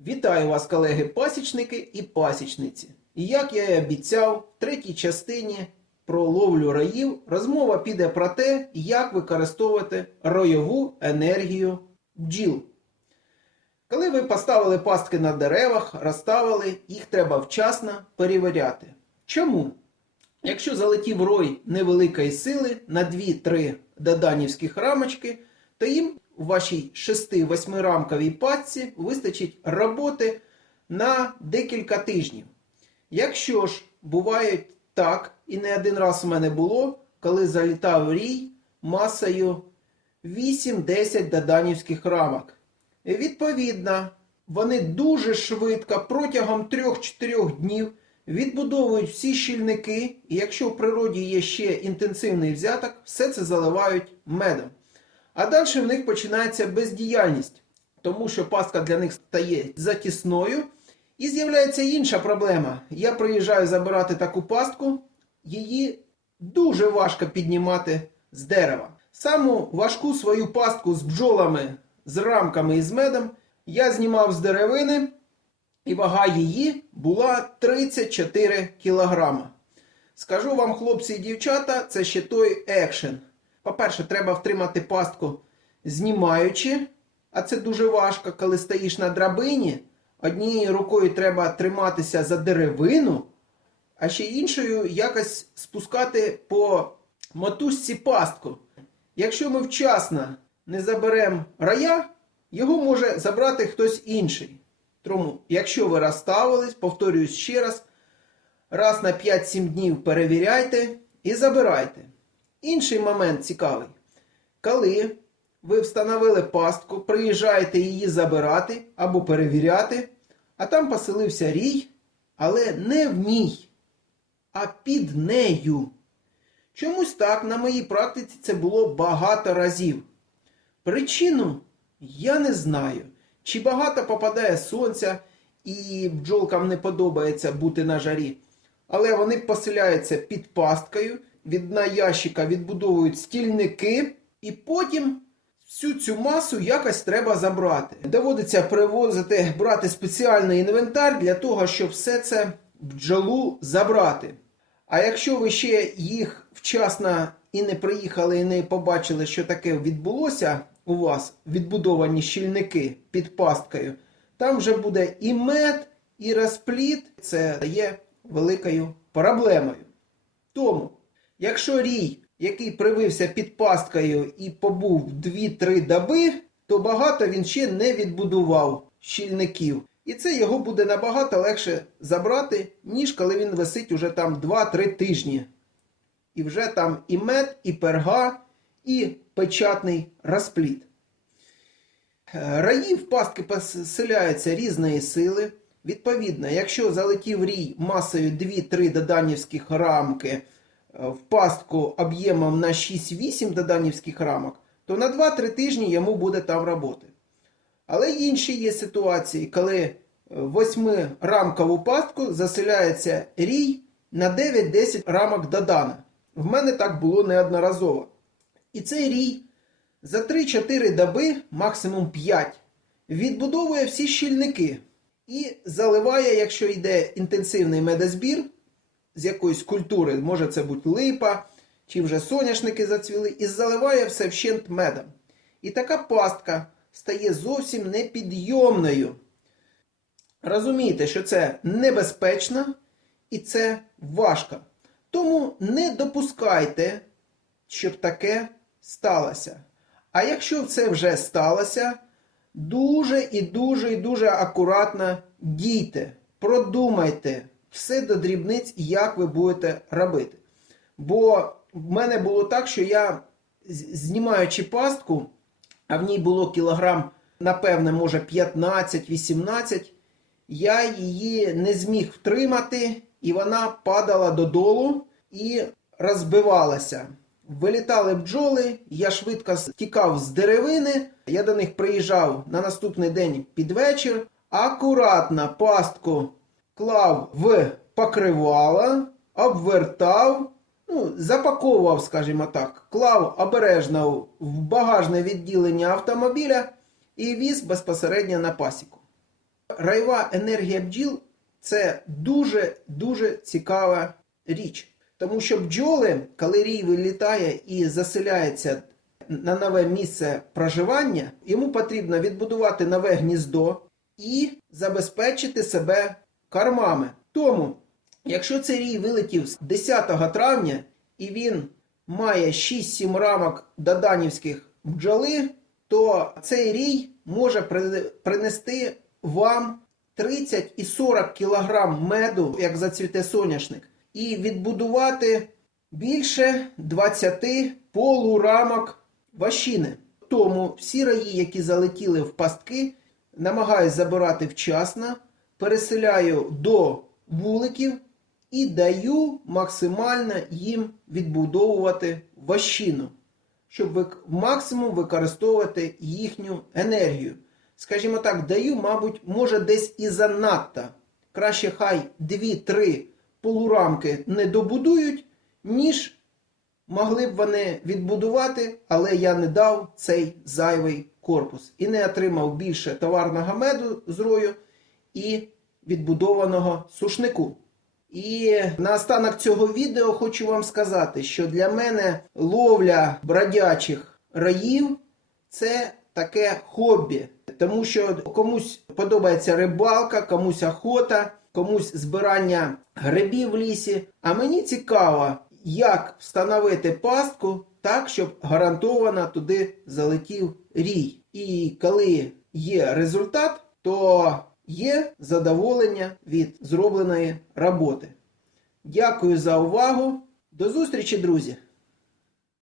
Вітаю вас, колеги-пасічники і пасічниці. І як я і обіцяв, в третій частині про ловлю раїв розмова піде про те, як використовувати ройову енергію бджіл. Коли ви поставили пастки на деревах, розставили, їх треба вчасно перевіряти. Чому? Якщо залетів рой невеликої сили на 2-3 доданівських рамочки, то їм у вашій 6-8 рамковій пастці вистачить роботи на декілька тижнів. Якщо ж буває так, і не один раз у мене було, коли залітав рій масою 8-10 доданівських рамок. І Відповідно, вони дуже швидко протягом 3-4 днів відбудовують всі щільники, і якщо в природі є ще інтенсивний взяток, все це заливають медом. А далі в них починається бездіяльність, тому що пастка для них стає затісною. І з'являється інша проблема. Я приїжджаю забирати таку пастку, її дуже важко піднімати з дерева. Саму важку свою пастку з бджолами, з рамками і з медом я знімав з деревини, і вага її була 34 кілограма. Скажу вам, хлопці і дівчата, це ще той екшен. По-перше, треба втримати пастку знімаючи, а це дуже важко, коли стоїш на драбині. Однією рукою треба триматися за деревину, а ще іншою якось спускати по мотузці пастку. Якщо ми вчасно не заберемо рая, його може забрати хтось інший. Тому, якщо ви розставились, повторюю ще раз, раз на 5-7 днів перевіряйте і забирайте. Інший момент цікавий. Коли ви встановили пастку, приїжджаєте її забирати або перевіряти, а там поселився рій, але не в ній, а під нею. Чомусь так на моїй практиці це було багато разів. Причину я не знаю. Чи багато попадає сонця і бджолкам не подобається бути на жарі. Але вони поселяються під пасткою, від дна ящика відбудовують стільники, і потім всю цю масу якось треба забрати. Доводиться привозити, брати спеціальний інвентар для того, щоб все це бджолу забрати. А якщо ви ще їх вчасно і не приїхали, і не побачили, що таке відбулося у вас, відбудовані щільники під пасткою, там вже буде і мед, і розпліт. Це є великою проблемою. Тому, якщо рій, який привився під пасткою і побув 2-3 доби, то багато він ще не відбудував щільників. І це його буде набагато легше забрати, ніж коли він висить уже там 2-3 тижні. І вже там і мед, і перга, і печатний розпліт. Е, Раї пастки поселяються різної сили. Відповідно, якщо залетів рій масою 2-3 доданівських рамки в пастку об'ємом на 6-8 доданівських рамок, то на 2-3 тижні йому буде там роботи. Але інші є ситуації, коли восьмирамкову пастку заселяється рій на 9-10 рамок додана. В мене так було неодноразово. І цей рій за 3-4 доби, максимум 5, відбудовує всі щільники і заливає, якщо йде інтенсивний медозбір з якоїсь культури, може це бути липа, чи вже соняшники зацвіли, і заливає все вщент медом. І така пастка стає зовсім непідйомною. Розумієте, що це небезпечно і це важко. Тому не допускайте, щоб таке сталося. А якщо це вже сталося, дуже і дуже і дуже акуратно дійте, продумайте все до дрібниць, як ви будете робити. Бо в мене було так, що я, знімаючи пастку, а в ній було кілограм, напевне, може 15-18, я її не зміг втримати, і вона падала додолу і розбивалася. Вилітали бджоли, я швидко тікав з деревини, я до них приїжджав на наступний день під вечір, акуратно пастку клав в покривало, обвертав, ну, запаковував, скажімо так, клав обережно в багажне відділення автомобіля і віз безпосередньо на пасіку. Райова енергія бджіл це дуже-дуже цікава річ. Тому що бджоли, коли рій вилітає і заселяється на нове місце проживання, йому потрібно відбудувати нове гніздо і забезпечити себе кормами. Тому, якщо цей вилетів з 10 травня і він має 6-7 рамок доданівських бджоли, то цей рій може принести вам 30 і 40 кілограм меду, як зацвіте соняшник, і відбудувати більше 20 полурамок ващини. Тому всі раї, які залетіли в пастки, намагаюсь забирати вчасно, переселяю до вуликів і даю максимально їм відбудовувати ващину, щоб максимум використовувати їхню енергію. Скажімо так, даю, мабуть, може десь і занадто. Краще хай 2-3 полурамки не добудують, ніж могли б вони відбудувати, але я не дав цей зайвий корпус і не отримав більше товарного меду з рою і відбудованого сушнику. І наостанок цього відео хочу вам сказати, що для мене ловля бродячих раїв це таке хобі. Тому що комусь подобається рибалка, комусь охота, комусь збирання грибів в лісі. А мені цікаво, як встановити пастку так, щоб гарантовано туди залетів рій. І коли є результат, то є задоволення від зробленої роботи. Дякую за увагу. До зустрічі, друзі!